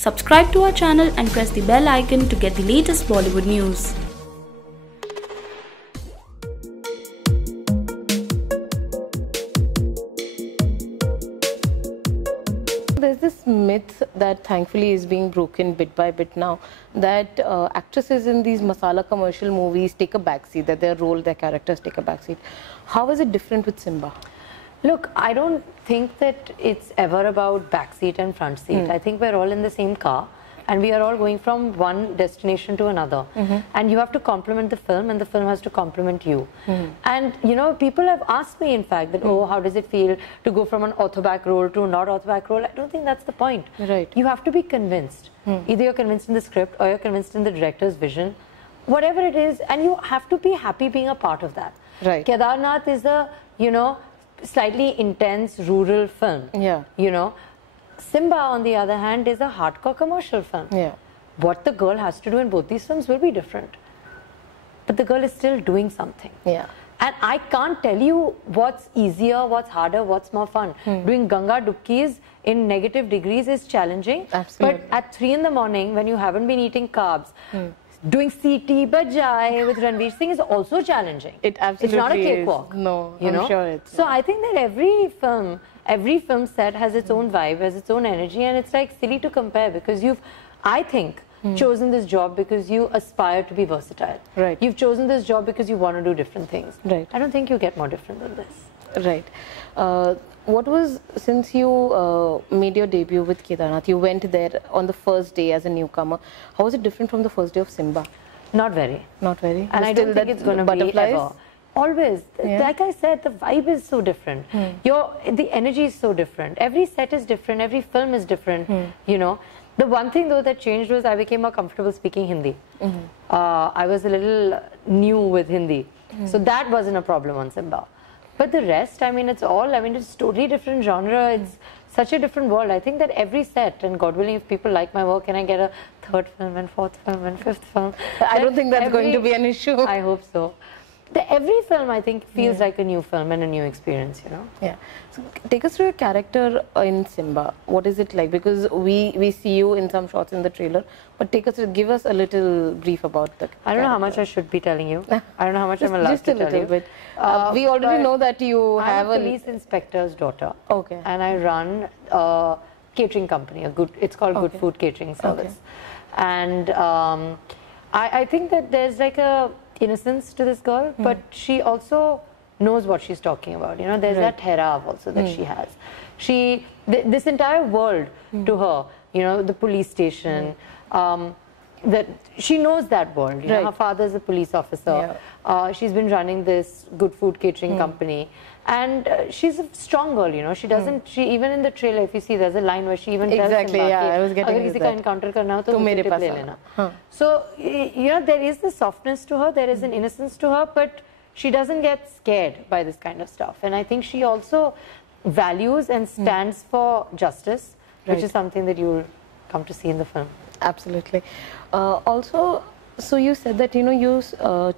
Subscribe to our channel and press the bell icon to get the latest Bollywood news. There's this myth that thankfully is being broken bit by bit now, that actresses in these masala commercial movies take a backseat, that their role, their characters take a backseat. How is it different with SIMMBA? Look, I don't think that it's ever about backseat and front seat. I think we're all in the same car and we are all going from one destination to another. And you have to complement the film and the film has to complement you. And, you know, people have asked me, in fact, that, oh, how does it feel to go from an orthoback role to a not orthoback role? I don't think that's the point. Right. You have to be convinced. Either you're convinced in the script or you're convinced in the director's vision. Whatever it is, and you have to be happy being a part of that. Right. Kedarnath is a, you know, slightly intense rural film. Yeah. You know, SIMMBA on the other hand is a hardcore commercial film. Yeah. What the girl has to do in both these films will be different. But the girl is still doing something. Yeah. And I can't tell you what's easier, what's harder, what's more fun. Doing Ganga Dubkis in negative degrees is challenging. Absolutely. But at 3 in the morning when you haven't been eating carbs, doing CT Bajai with Ranveer Singh is also challenging. It absolutely It's not a cakewalk. No, you know? sure it's So I think that every film set has its own vibe, has its own energy, and it's like silly to compare because you've, I think, chosen this job because you aspire to be versatile. Right. You've chosen this job because you want to do different things. Right. I don't think you get more different than this. Right. What was, since you made your debut with Kedarnath, you went there on the first day as a newcomer. How was it different from the first day of SIMMBA? Not very. Not very? And I don't think it's going to be ever. Always. Yeah. Like I said, the vibe is so different. The energy is so different. Every set is different. Every film is different. You know. The one thing though that changed was I became more comfortable speaking Hindi. I was a little new with Hindi. So that wasn't a problem on SIMMBA. But the rest, I mean, it's totally different genre. It's such a different world. I think that every set, and God willing, if people like my work and I get a third film and fourth film and fifth film. I don't think that's going to be an issue. I hope so. Every film, I think, feels like a new film and a new experience, you know? Yeah. So take us through your character in SIMMBA. What is it like? Because we see you in some shots in the trailer, but give us a little brief about the I don't know how much I should be telling you. I don't know how much I'm allowed to tell you. Just a little bit. We already know that you have a police inspector's daughter. Okay. And I run a catering company. It's called Good Food Catering Service. Okay. And I think that there's like a innocence to this girl, but she also knows what she's talking about. You know, there's that herav also that she has. This entire world to her, you know, the police station, that she knows that world. You know, her father's a police officer. She's been running this Good Food Catering company. And she's a strong girl, you know. She doesn't. She even in the trailer, if you see, there's a line where she even tells exactly. Yeah, I was getting to that. Encounter karna ho, to mere paas aana. So you know, there is the softness to her. There is an innocence to her, but she doesn't get scared by this kind of stuff. And I think she also values and stands for justice, which is something that you'll come to see in the film. Absolutely. Also, so you said that, you know, you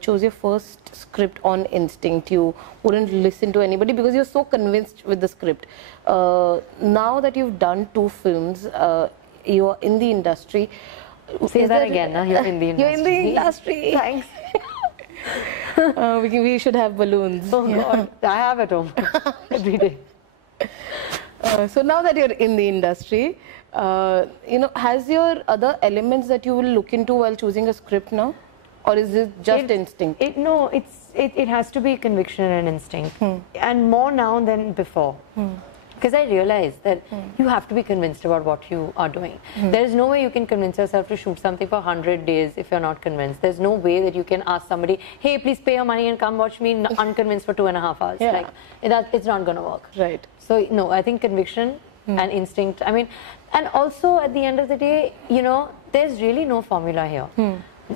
chose your first script on instinct. You wouldn't listen to anybody because you're so convinced with the script. Now that you've done 2 films, you're in the industry. Say that again, na? You're in the industry. You're in the industry. Thanks. We should have balloons. Oh God, I have at home every day. So now that you're in the industry, you know, has your other elements that you will look into while choosing a script now, or is it just instinct? No, it has to be conviction and instinct, and more now than before. Because I realized that you have to be convinced about what you are doing. There is no way you can convince yourself to shoot something for 100 days if you're not convinced. There's no way that you can ask somebody, hey, please pay your money and come watch me unconvinced for 2.5 hours. Like, it's not going to work. Right. So, no, I think conviction and instinct. I mean, and also at the end of the day, you know, there's really no formula here.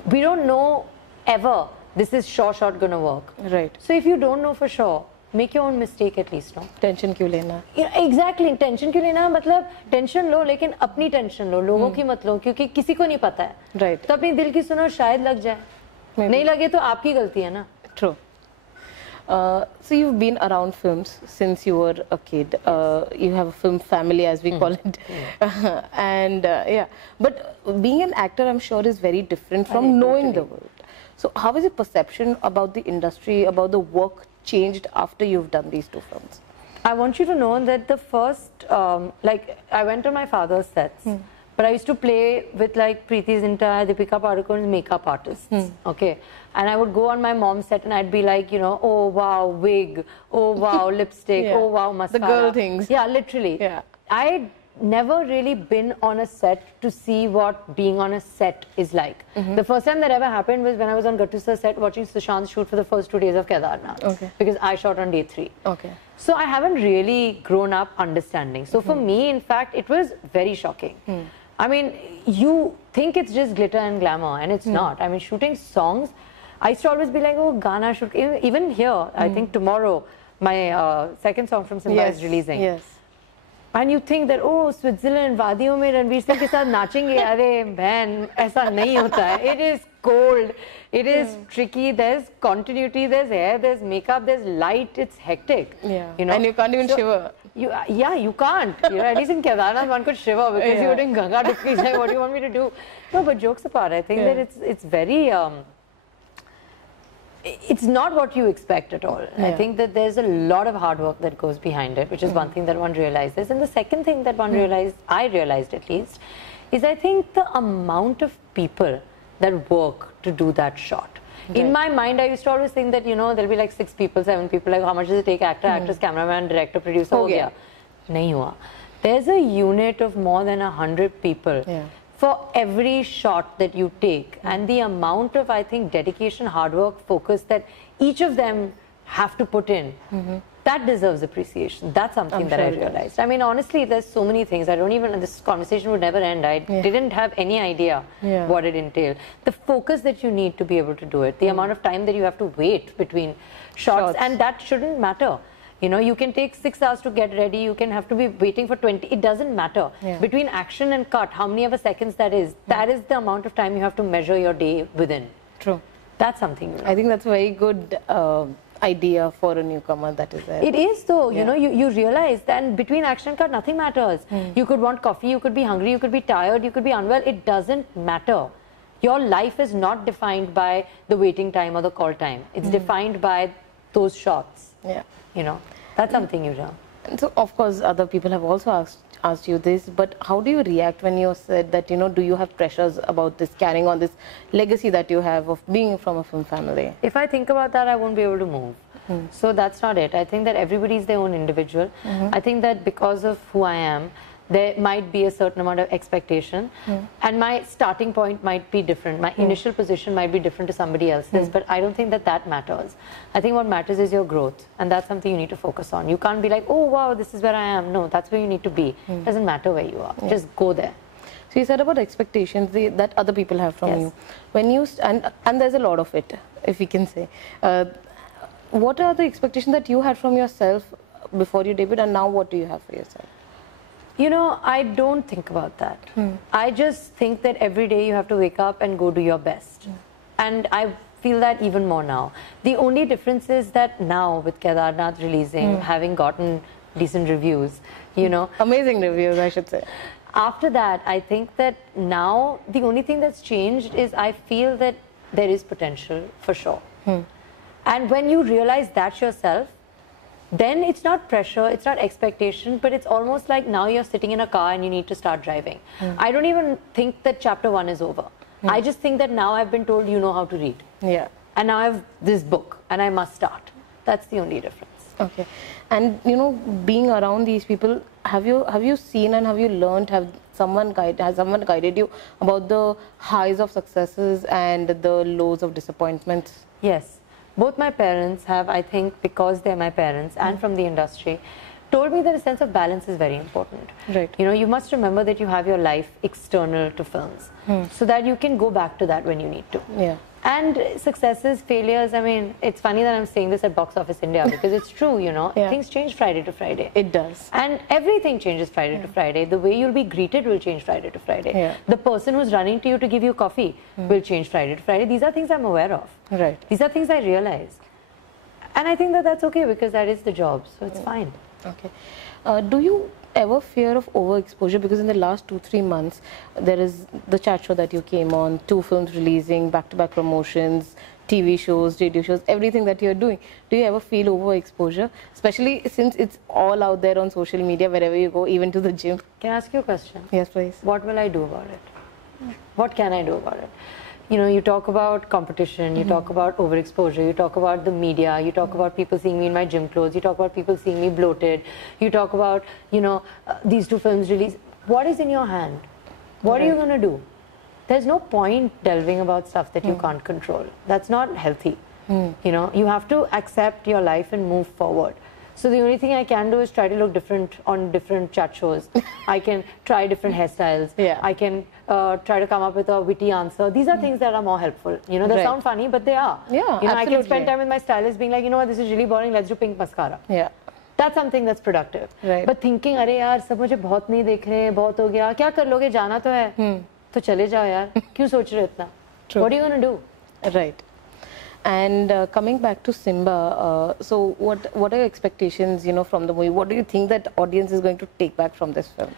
We don't know ever this is sure shot going to work. Right. So if you don't know for sure, make your own mistake at least, no? Tension क्यों लेना? Exactly, tension क्यों लेना? मतलब tension लो, लेकिन अपनी tension लो, लोगों की मत लो, क्योंकि किसी को नहीं पता है. Right. तो अपनी दिल की सुनो, शायद लग जाए. नहीं लगे तो आपकी गलती है ना? True. So you've been around films since you were a kid. You have a film family, as we call it. And yeah, but being an actor, I'm sure, is very different from knowing the world. So how is your perception about the industry, about the work changed after you've done these two films? I want you to know that the first, like, I went to my father's sets, but I used to play with like Preeti Zinta, Deepika Padukone's makeup artists, okay? And I would go on my mom's set and I'd be like, you know, oh wow, wig, oh wow, lipstick, oh wow, mascara. The girl things. Yeah, literally. Yeah. I'd never really been on a set to see what being on a set is like. The first time that ever happened was when I was on Gattu Sir's set watching Sushant shoot for the first 2 days of Kedarnath. Okay. Because I shot on day 3. Okay. So I haven't really grown up understanding. So for me, in fact, it was very shocking. I mean, you think it's just glitter and glamour, and it's not. I mean, shooting songs, I used to always be like, oh, Ghana shoot. Even here, I think tomorrow, my second song from SIMMBA is releasing. Yes. And you think that, oh, Switzerland, वादियों में रणवीर सिंह के साथ नाचेंगे, अरे बहन, ऐसा नहीं होता है. It is cold, it is tricky, there's continuity, there's hair, there's makeup, there's light, it's hectic. Yeah. You know? And you can't even shiver. Yeah, you can't. You know, at least in Kedarnath, one could shiver because you're doing Ganga Dupki. Like, what do you want me to do? No, but jokes apart, I think that it's very... it's not what you expect at all. I think that there's a lot of hard work that goes behind it, which is one thing that one realizes. And the second thing that one I realized at least, is I think the amount of people that work to do that shot. Right. In my mind, I used to always think that, you know, there'll be like 6 people, 7 people, like how much does it take? Actor, actress, cameraman, director, producer, ho gaya. Nahi hua. There's a unit of more than 100 people. For every shot that you take, and the amount of, I think, dedication, hard work, focus that each of them have to put in, that deserves appreciation. That's something that I realized. I mean, honestly, there's so many things. I don't even, this conversation would never end. I didn't have any idea what it entailed. The focus that you need to be able to do it, the amount of time that you have to wait between shots, and that shouldn't matter. You know, you can take 6 hours to get ready, you can have to be waiting for 20, it doesn't matter. Between action and cut, how many ever seconds that is the amount of time you have to measure your day within. True. That's something, you know. I think that's a very good idea for a newcomer that is there. It is though, you know, you realize that between action and cut, nothing matters. You could want coffee, you could be hungry, you could be tired, you could be unwell, it doesn't matter. Your life is not defined by the waiting time or the call time. It's defined by those shots. You know, that's something you know. And so, of course, other people have also asked you this, but how do you react when you said that, you know, do you have pressures about this, carrying on this legacy that you have of being from a film family? If I think about that, I won't be able to move. So that's not it. I think that everybody is their own individual. I think that because of who I am, there might be a certain amount of expectation, and my starting point might be different. My initial position might be different to somebody else's, but I don't think that that matters. I think what matters is your growth, and that's something you need to focus on. You can't be like, oh wow, this is where I am. No, that's where you need to be. It doesn't matter where you are. Just go there. So you said about expectations that other people have from you. When you and there's a lot of it, if we can say. What are the expectations that you had from yourself before you debuted, and now what do you have for yourself? You know, I don't think about that. I just think that every day you have to wake up and go do your best. And I feel that even more now. The only difference is that now with Kedarnath releasing, having gotten decent reviews, you know. Amazing reviews, I should say. After that, I think that now the only thing that's changed is I feel that there is potential for sure. And when you realize that yourself, then it's not pressure, it's not expectation, but it's almost like now you're sitting in a car and you need to start driving. I don't even think that chapter 1 is over. I just think that now I've been told you know how to read. And now I have this book and I must start. That's the only difference. Okay. And you know, being around these people, have you seen and have you learned, has someone guided you about the highs of successes and the lows of disappointments? Yes. Both my parents have, I think, because they're my parents and from the industry, told me that a sense of balance is very important. Right. You know, you must remember that you have your life external to films, so that you can go back to that when you need to. And successes, failures, I mean, it's funny that I'm saying this at Box Office India because it's true, you know, things change Friday to Friday. It does. And everything changes Friday to Friday. The way you'll be greeted will change Friday to Friday. The person who's running to you to give you coffee will change Friday to Friday. These are things I'm aware of. Right. These are things I realize. And I think that that's okay because that is the job, so it's fine. Okay. Do you ever fear of overexposure? Because in the last 2-3 months, there is the chat show that you came on, 2 films releasing, back-to-back promotions, TV shows, radio shows, everything that you're doing. Do you ever feel overexposure? Especially since it's all out there on social media, wherever you go, even to the gym. Can I ask you a question? Yes, please. What will I do about it? What can I do about it? You know, you talk about competition, you talk about overexposure, you talk about the media, you talk about people seeing me in my gym clothes, you talk about people seeing me bloated, you talk about, you know, these 2 films released. What is in your hand? What are you going to do? There's no point delving about stuff that you can't control. That's not healthy. You know, you have to accept your life and move forward. So the only thing I can do is try to look different on different chat shows. I can try different hairstyles. I can try to come up with a witty answer. These are things that are more helpful. You know, they sound funny, but they are. Yeah, you know, absolutely. I can spend time with my stylist being like, you know what, this is really boring, let's do pink mascara. Yeah. That's something that's productive. But thinking, अरे यार सब मुझे बहुत नहीं देख रहे हैं, बहुत हो गया, क्या कर लोगे, जाना तो है, तो चले जाओ यार, क्यों सोच रहे हो इतना? What are you going to do? Right. And coming back to SIMMBA, so what are your expectations, you know, from the movie? What do you think that audience is going to take back from this film?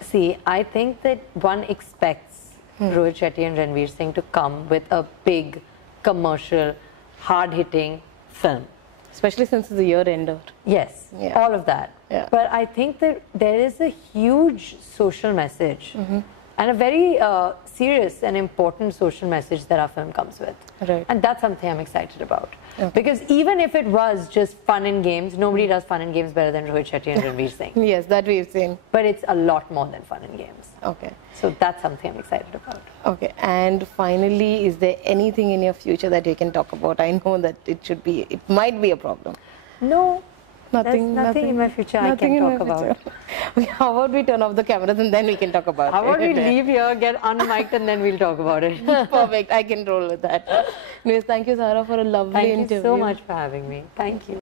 See, I think that one expects Rohit Shetty and Ranveer Singh to come with a big, commercial, hard-hitting film. Especially since it's a year-ender. Yes, all of that. But I think that there is a huge social message and a very serious and important social message that our film comes with. And that's something I'm excited about. Because even if it was just fun and games, nobody does fun and games better than Rohit Shetty and Ranveer Singh. Yes, that we've seen. But it's a lot more than fun and games. Okay. So that's something I'm excited about. Okay. And finally, is there anything in your future that you can talk about? I know that it might be a problem. No. Nothing in my future I can talk about. Okay, how about we turn off the cameras and then we can talk about it? How about we leave here, get unmiked, and then we'll talk about it. Perfect. I can roll with that. Anyways, thank you, Sara, for a lovely interview. Thank you so much for having me. Thank you.